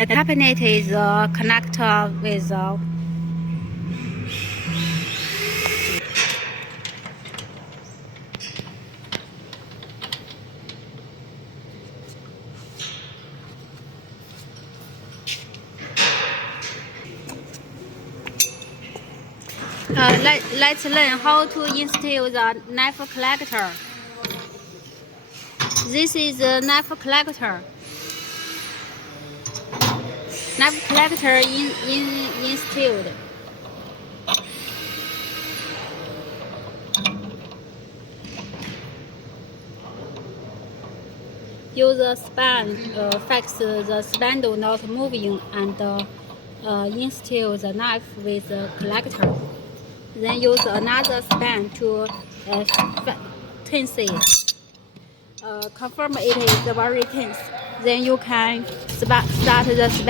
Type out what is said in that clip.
The cabinet is a connector with let's learn how to install the knife collector. This is the knife collector. Knife collector installed. Use the span fix the spindle not moving and install the knife with the collector. Then use another span to tense it. Confirm it is very tense. Then you can start the span.